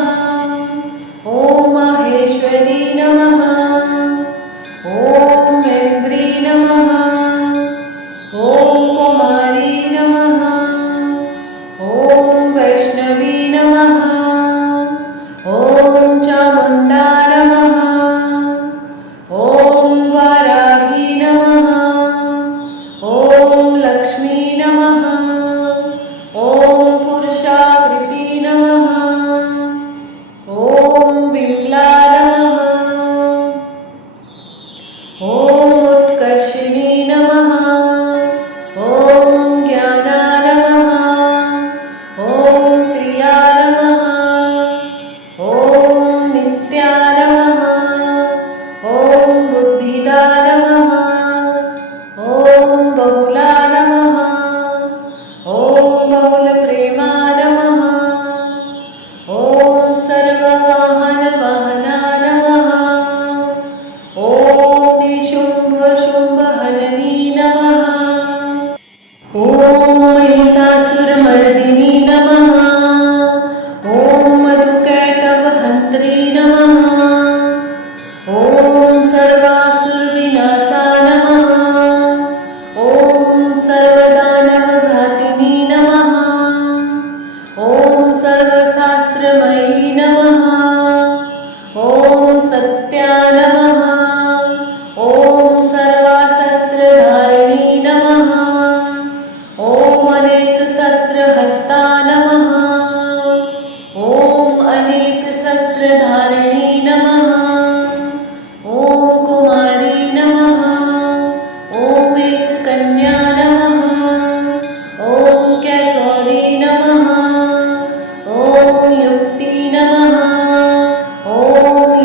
ॐ माहेश्वरी नमः। ॐ ऐन्द्री नमः। ॐ कुमारी नमः। ॐ वैष्णवी नमः। ॐ चामुण्डा नमः। ॐ वाराही नमः। ॐ लक्ष्मी नमः। ॐ पुरुषाकृति नमः। ॐ विमला नमः। ॐ उत्कर्षिणी नमः। ॐ ज्ञाना नमः। ॐ क्रिया नमः। ॐ नित्या नमः। ॐ बुद्धिदा नमः। ॐ बहुला नमः। ॐ बहुलप्रेमा नमः। ॐ सर्ववाहनवाहना नमः। ॐ निशुम्भशुम्भहननी नमः। ॐ महिषासुरमर्दिनी नमः। ॐ मधुकैटभहन्त्री नमः। ॐ सर्वासुरविनाशा नमः। ॐ सर्वदानवघातिनी नमः। ॐ सर्वशास्त्रमयी नमः। ॐ सत्या नमः। ॐ सर्वाशस्त्रधारिणी नमः। ॐ अनेकशस्त्रहस्ता नमः। ॐ अनेकशस्त्रधारिणी नमः। ॐ कुमारी नमः। ॐ एककन्या नमः। ॐ कैशोरी नमः। ॐ युक्ति नमः। ॐ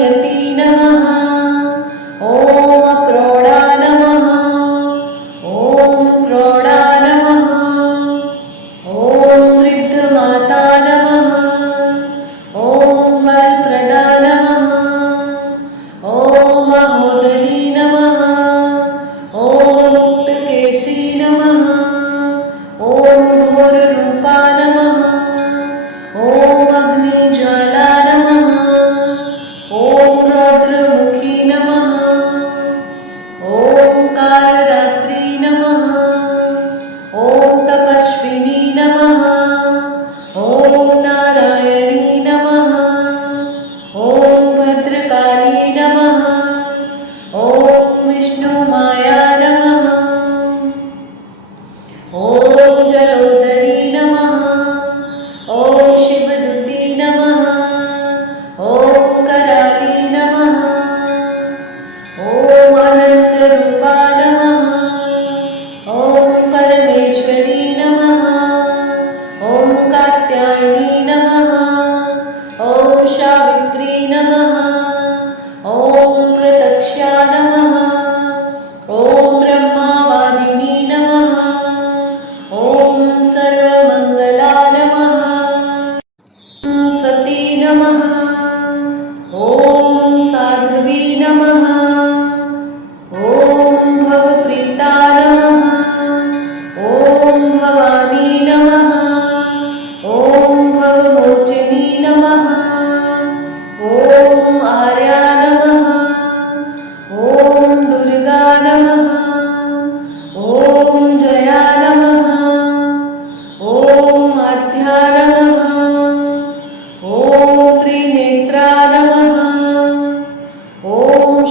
यति नमः। ॐ प्रौढा नमः। ॐ प्रौढा नमः। ॐ वृद्धमाता नमः। ॐ वरप्रदा नमः। ॐ महोदरी नमः। ॐ मुक्तकेशी नमः। ॐ घोररूपा नमः। ॐ अग्निज्वाला नमः। ॐ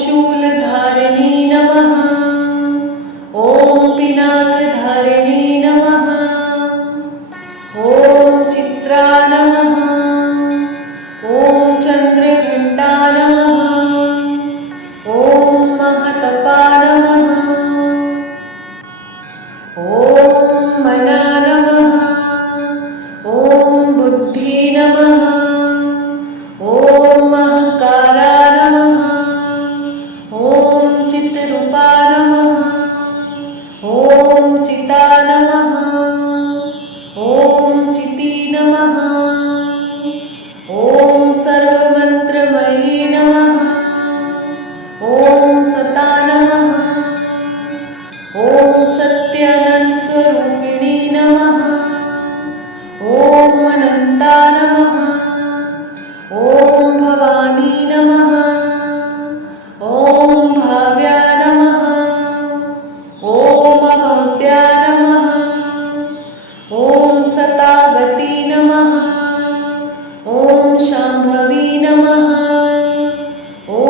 शूलधारिणी नमः। ॐ पिनाकधारिणी नमः। ॐ चित्रा नमः। ॐ चन्द्रघण्टा नमः। ॐ महतपा नमः। ॐ मना नमः। ॐ बुद्धि नमः। ॐ अहंकारा नमः। ॐ चित्रूपा नमः। ॐ चिता नमः। ॐ चिती नमः। ॐ सर्वमन्त्रमयी नमः। ॐ सता नमः। ॐ सत्यानन्दस्वरूपिणी नमः। ॐ अनन्ता नमः। ॐ भवानी नमः। ॐ भाव्या नमः। ॐ अभव्या नमः। ॐ सतावती नमः। ॐ शाम्भवी नमः। ॐ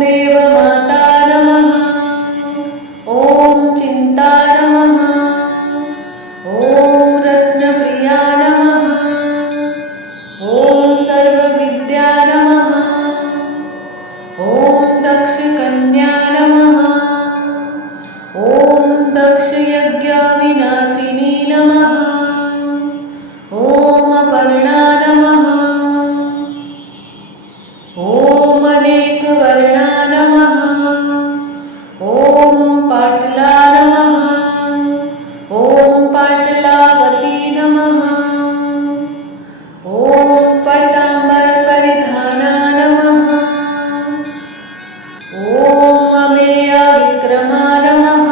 देवमाता नमः। ॐ चिन्ता नमः। ॐ रत्नप्रिया नमः। ॐ सर्वविद्या नमः। ॐ दक्षकन्या नमः। ॐ दक्षयज्ञविनाशिनी नमः। ॐ अपर्णा नमः। ॐ अनेकवर्णा नमः। ॐ पाटला नमः। ॐ पाटलावती नमः। ॐ पट्टाम्बरपरिधाना नमः। ॐ अमेया विक्रमा नमः।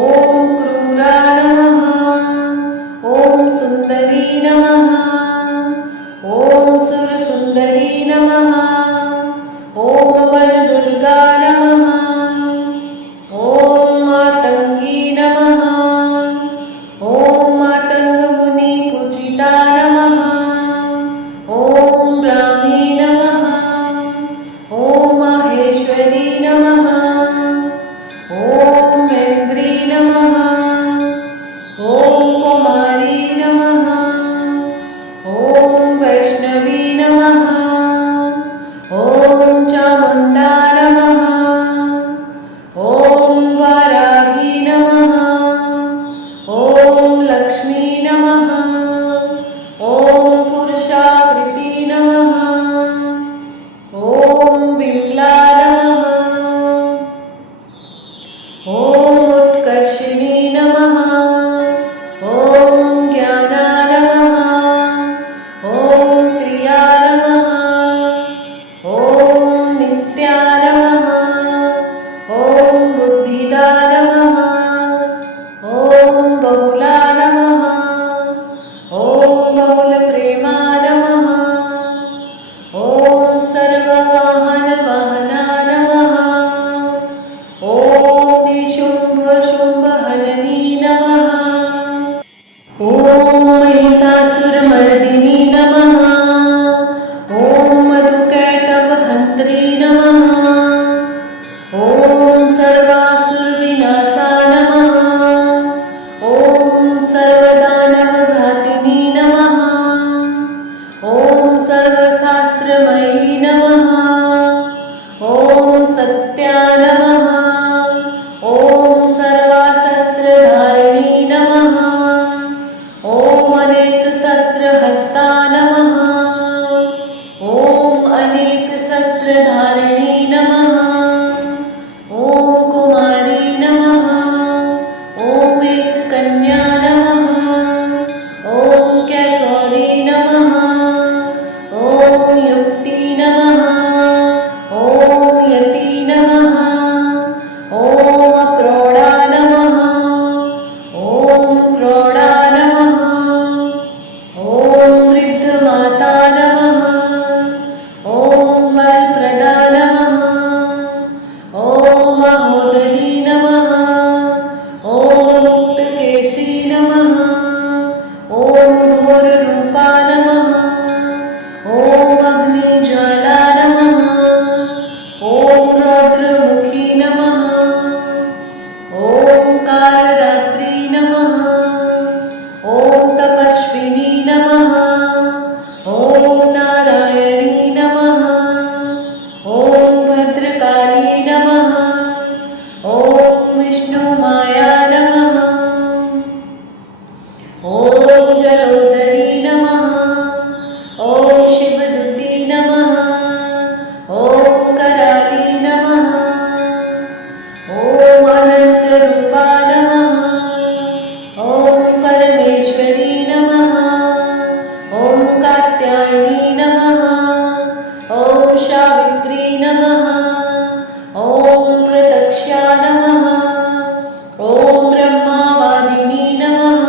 ॐ क्रूरा नमः। ॐ सुन्दरी नमः। ॐ सुरसुन्दरी नमः। ॐ वनदुर्गा नमः। ॐ मातङ्गी नमः। ॐ मातङ्गमुनिपूजिता नमः। ॐ ब्राह्मी नमः। ॐ माहेश्वरी नमः। ॐ ऐन्द्री नमः। ॐ कुमारी नमः। ॐ वैष्णवी नमः। ॐ चामुण्डा नमः। ॐ वाराही नमः। ॐ लक्ष्मी नमः। ॐ पुरुषाकृति नमः। ॐ विमला नमः। ॐ उत्कर्षिणी नमः। ॐ ज्ञाना नमः। ॐ क्रिया नमः। ॐ नित्या नमः। ॐ बुद्धिदा नमः। ॐ बहुला नमः। ॐ बहुलप्रेमा नमः। ॐ सर्ववाहनवाहना नमः। ॐ निशुम्भशुम्भहननी नमः। ॐ महिषासुरमर्दिनी नमः। ॐ मधुकैटभहन्त्री नमः। ॐ सर्वासुरविनाशा नमः। ॐ सर्वदानवघातिनी नमः। ॐ सर्वशास्त्रमयी नमः। ॐ सत्या नमः। ॐ सर्वाशस्त्रधारिणी नमः। ॐ अनेकशस्त्रहस्ता नमः। ॐ अनेकशस्त्रधारिणी नमः। ॐ कुमारी नमः। ॐ एककन्या नमः। ॐ कैशोरी नमः। ॐ युक्ति नमः। ॐ यति नमः। ॐ प्रौढा नमः। ॐ प्रौढा नमः। ॐ वृद्धमाता नमः। ॐ वरप्रदा नमः। ॐ प्रत्यक्षा नमः। ॐ ब्रह्मवादिनी नमः।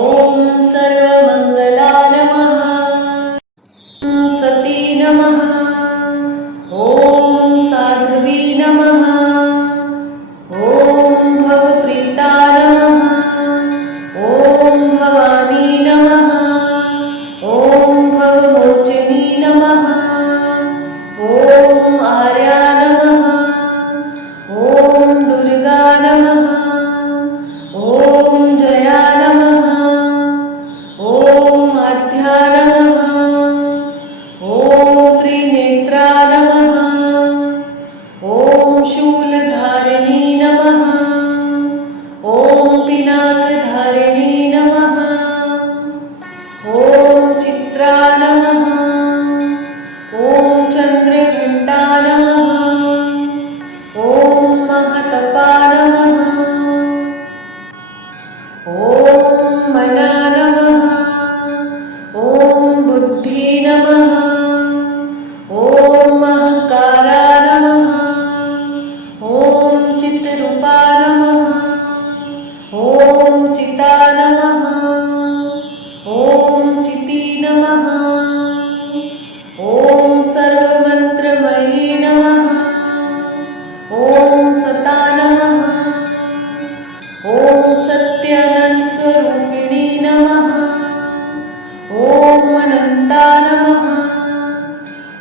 ॐ सर्वमङ्गला नमः। सती नमः। ॐ साध्वी नमः। ॐ भवप्रीता नमः। ॐ भवानी नमः। ॐ भवमोचिनी नमः। ॐ आर्या नमः। ॐ दुर्गा नमः। ॐ जया नमः। ॐ आद्या नमः। ॐ त्रिनेत्रा नमः। ॐ शूलधारिणी नमः। ॐ पिनाकधारिणी नमः। ॐ चित्रा नमः। ॐ चन्द्रघण्टा नमः। ॐ महतपा नमः। ॐ मना नमः। ॐ बुद्धि नमः। ॐ महकारा नमः। ॐ चित्रूपा नमः। ॐ चिता नमः। ॐ चिती नमः। ॐ सर्वमन्त्रमयी नमः। ॐ सता नमः। ॐ सत्यानन्दस्वरूपिणी नमः। ॐ अनन्ता नमः।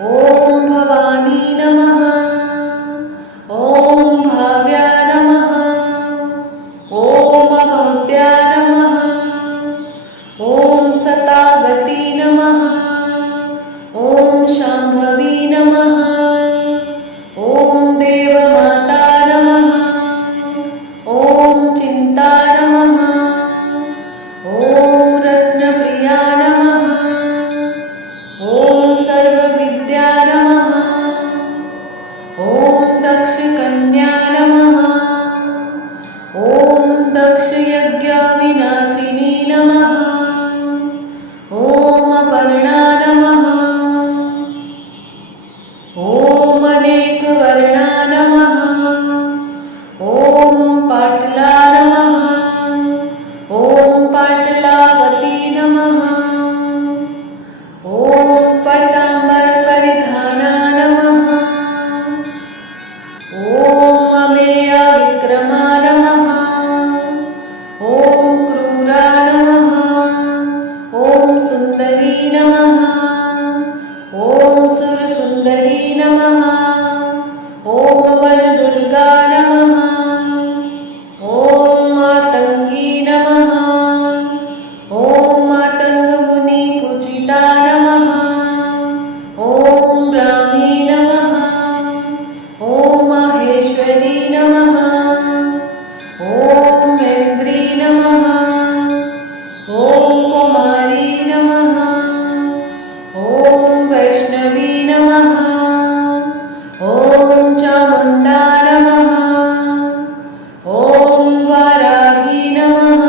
ॐ भवानी नमः। ॐ भाव्या नमः। ॐ अभव्या नमः। ॐ सतागती नमः। ॐ शाम्भवी नमः। ॐ देवमाता नमः। ॐ चिन्ता नमः। ॐ रत्नप्रिया नमः। ॐ सर्वविद्या नमः। ॐ दक्षकन्या नमः। ॐ दक्षयज्ञविनाशिनी नमः। ॐ अपर्णा नमः। ॐ अनेकवर्णा नमः। ॐ पाटला नमः। ॐ पाटलावती नमः। ॐ पट्टाम्बरपरिधाना नमः। ॐ अमेया विक्रमा नमः। ॐ क्रूरा नमः। ॐ सुन्दरी नमः। ॐ सुरसुन्दरी नमः। ॐ वनदुर्गा नमः। ॐ मातङ्गी नमः। ॐ मातङ्गमुनिपूजिता नमः। ॐ ब्राह्मी नमः। ॐ माहेश्वरी नमः। ॐ ऐन्द्री नमः। ॐ कुमारी नमः। ॐ वैष्णवी नमः। ॐ चामुण्डा नमः। ॐ वाराही नमः।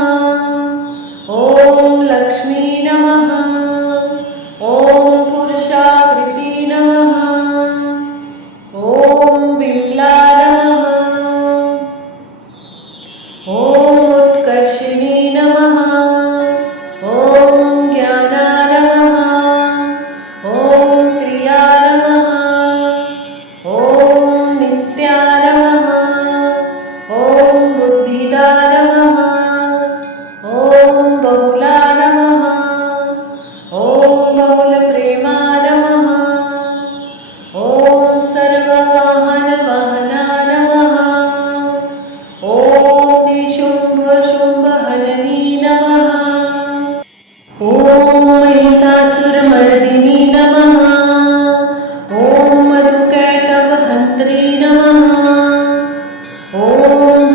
ॐ लक्ष्मी नमः। ॐ पुरुषाकृती नमः। ॐ विमला नमः। ॐ उत्कर्षिणी नमः। ॐ ज्ञाना नमः। ॐ क्रिया नमः। ॐ नित्या नमः। ॐ बुद्धिदा नमः। ॐ बहुला नमः। ॐ बहुलप्रेमा नमः। ॐ सर्ववाहनवाहना नमः। ॐ निशुम्भशुम्भहननी नमः। ॐ महिषासुरमर्दिनी नमः। ॐ मधुकैटभहन्त्री नमः। ॐ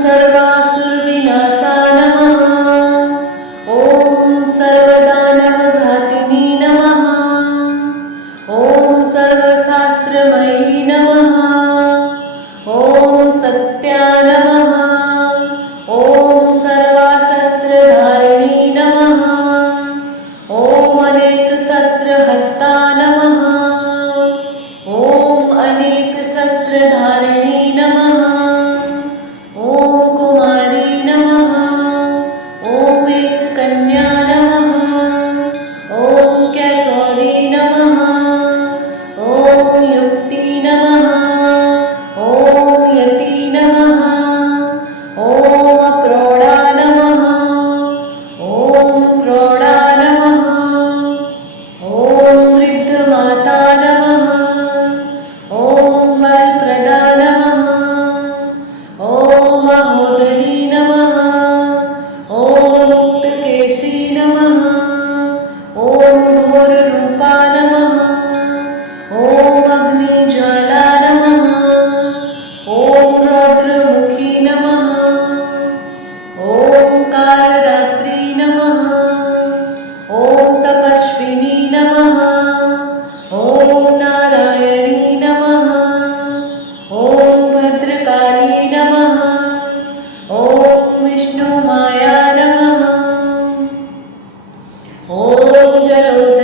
सर्वासुरविनाशा नमः। ॐ सर्वदानवघातिनी नमः। ॐ सर्वशास्त्रमयी नमः। ॐ सत्या नमः। ॐ सर्वाशस्त्रधारिणी नमः। ॐ अनेकशस्त्रहस्ता नमः। ॐ अनेक शस्त्रधारिणी नमः। ॐ कुमारी नमः। ॐ एककन्या नमः। ॐ कैशोरी नमः। ॐ युक्ति नमः। ॐ यति नमः। ॐ प्रौढा नमः। ॐ प्रौढा नमः। ॐ वृद्धमाता नमः। ॐ वरप्रदा नमः। ॐ महोदरी नमः। ॐ मुक्तकेशी नमः। ॐ घोररूपा नमः। ॐ अग्निज्वाला नमः। ॐ रौद्रमुखी नमः। ॐ कालरात्रि नमः। ॐ तपस्विनी नमः। ॐ नारायणी नमः। ॐ भद्रकाली नमः। ॐ विष्णुमाया नमः। ॐ जलोदरी